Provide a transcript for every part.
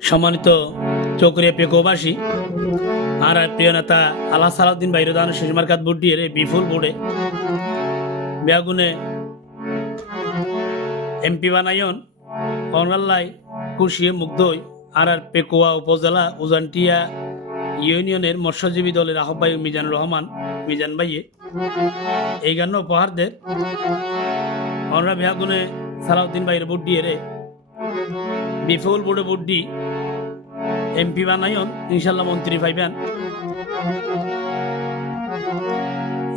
সম্মানিত চকরিয়া পেকোবাসী আর প্রিয় নেতা আল্লাহ সালাউদ্দিন বাইরদান শেষ মার্কাত ভোট দিয়ে বিপুল ভোটে বেগুনে এমপি বানায়ন অনলাই খুশিয়ে মুগ্ধই আর পেকোয়া উপজেলা উজানটিয়া ইউনিয়নের মৎস্যজীবী দলের আহ্বায়ক মিজানুর রহমান মিজান ভাইয়ে এই গান উপহার দেন আমরা বেগুনে সালাউদ্দিন বাইরে ভোট দিয়ে বিপুল ভোটে ভোট দি এমপি বানায়ন ইনশাল্লাহ মন্ত্রী পাইবেন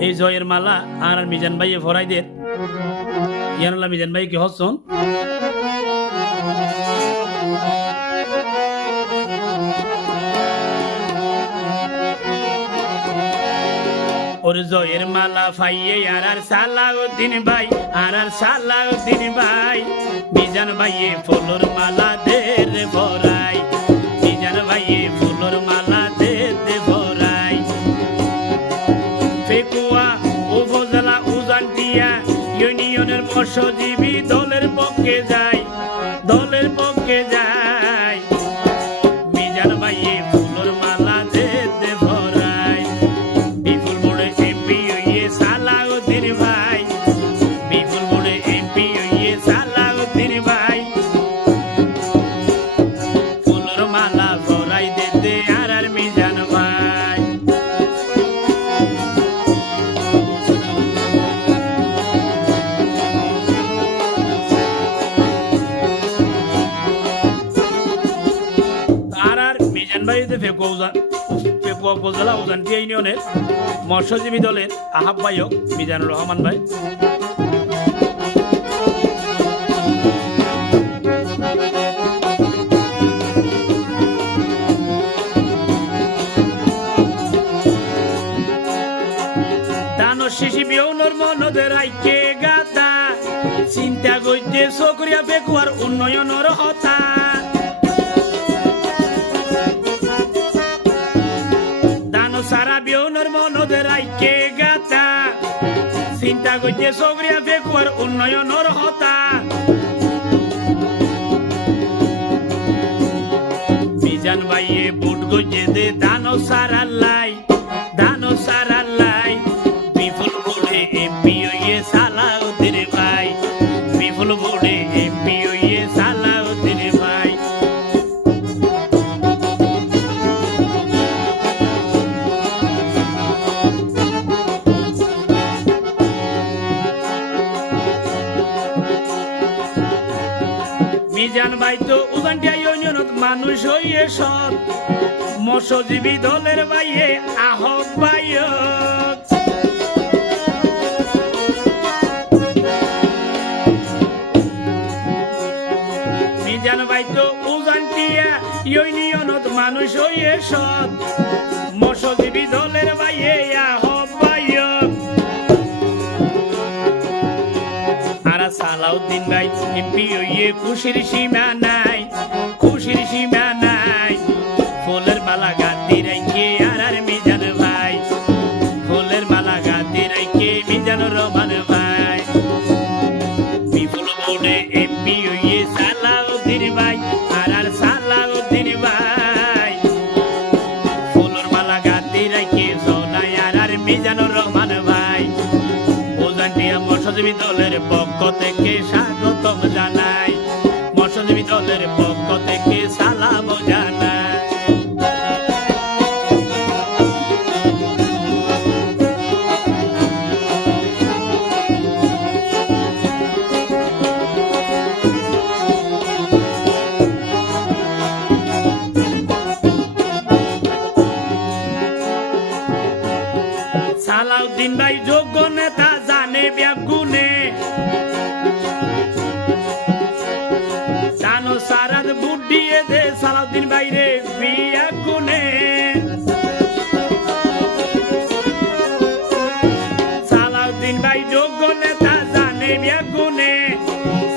এই জয়ের মালা আর মিজান ভাইয়ে ফরাই দের ইয়ানুল্লাহ মিজান ভাই কি হচ্ছন ওরে জয়ের মালা ফাইয়ে আর সালাউদ্দিন ভাই আর সালাউদ্দিন ভাই মিজান ভাইয়ে ফুলর মালা দে রে ভরাই মিজান ভাইয়ে ফুলর মালা দে দে ভরাই পেকুয়া উপজেলা উজানটিয়া ইউনিয়নের মৎস্যজীবী দলের পক্ষে যায় দলের পক্ষে যায় মিজান ভাইয়ে ফুলর মালা দে দে ভরাই বিপুল ভোটে এমপি হইয়ে সালাউদ্দিন ভাই বিপুল ভোটে এমপি হইয়ে সালাউদ্দিন ভাই ফুলর মালা ভরাই দে দে আর মিজান ভাই পেকুয়া উপজেলা উজানটিয়া ইউনিয়নের মৎস্যজীবী দলের আহ্বায়ক মিজানুর রহমান ভাই দানো শিশি বিয়নর মনদের আইকে গাতা চিন্তা করতে চকরিয়া পেকুয়ার উন্নয়নের হতা সারা বিয়নের মনদের আইকে গাতা চিন্তা করতে চকরিয়া পেকুয়ার উন্নয়নের হতা মিজান ভাইয়ে বুট গজে দে দানো সারাল্লাই বিপুল ভোটে এমপি হইয়ে সালাউদ্দিন ভাই বিপুল ভোটে এমপি হইয়ে সালাউদ্দিন ভাই মিজান ভাই তো উজানটিয়া ইউনিয়নত মানুষ হইয়ে সব মৎস্যজীবী দলের ভাইয়ে আহ্বায়ক মিজান ভাই তো উজানটিয়া ইউনিয়নত মানুষ হইয়ে সব মৎস্যজীবী দলের ভাইয়ে আহ্বায়ক আর সালাউদ্দিন ভাই এমপি হইয়ে খুশির সীমা নাই ফুলের মালা গাঁতি রাইকে আর মিজান ভাই ফুলের মালা গাঁতি রাইকে মিজানুর রহমান ভাই বিপুল ভোটে এমপি হইয়ে সালাউদ্দিন ভাই আর সালাউদ্দিন ভাই ফুলের মালা গাঁতি রাইকে সোনাই আর মিজানুর রহমান ভাই উজানটিয়া মৎস্যজীবী দলের পক্ষ থেকে স্বাগতম জানাই মৎস্যজীবী দলের পক্ষ থেকে সালাম জানাই সালাউদ্দিন ভাই যোগ্য নেতা জানে ব্যাগুনে জানো সারাদ বুট দিয়ে দে সালাউদ্দিন ভাইরে বিয়াগুনে সালাউদ্দিন ভাই যোগ্য নেতা জানে ব্যাগুনে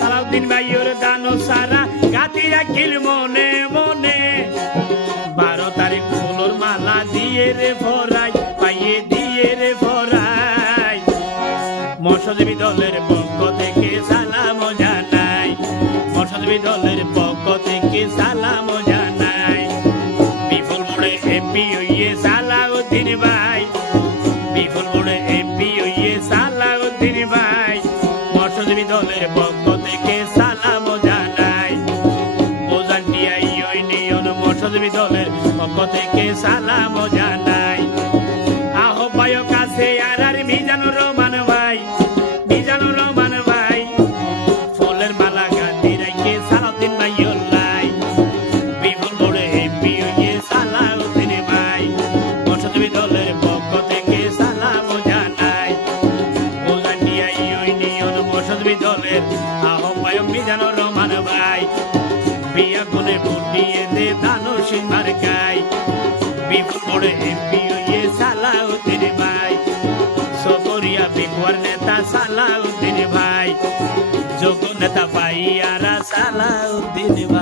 সালাউদ্দিন ভাইয়ের দানো সারা গাতি রাখিল মনে মনে 12 তারিখ ফুলর মালা দিয়ে রে ভরাই পাইয়ে দিয়ে রে ভরাই মৎস্যজীবী দলের পক্ষ থেকে সালাম জানাই মৎস্যজীবী দলের পক্ষ থেকে সালাম জানাই বিপুল মোড়ে এমপি হইয়ে সালাউদ্দিন ভাই বিপুল মোড়ে এমপি হইয়ে সালাউদ্দিন ভাই মৎস্যজীবী দলের পক্ষ থেকে সালাম জানাই উজানটিয়া ইউনিয়ন মৎস্যজীবী দলের পক্ষ থেকে সালাম জানাই আহ্বায়ক আছে আর মিজানুর রহমান ভাই মিজানুর রহমান ভাই ফুলের মালা গাঁথি রাখে সালাউদ্দিন ভাই অল্লাই বিপুল মোড়ে এমপি হইয়ে সালাউদ্দিন ভাই মৎস্যজীবী দলের পক্ষ থেকে সালাম জানাই উজানটিয়া ইউনিয়ন মৎস্যজীবী দলের আহ্বায়ক মিজানুর রহমান ভাই বিয়া গুনে ভোট দিয়ে দে দানসিং মার্কাই বিপুল মোড়ে এমপি হইয়ে সালাউদ্দিন ভাই সবরিয়া বিকুয়ার নেতা সালাউদ্দিন ভাই যোগ্য নেতা পাইয়ারা সালাউদ্দিন ভাই।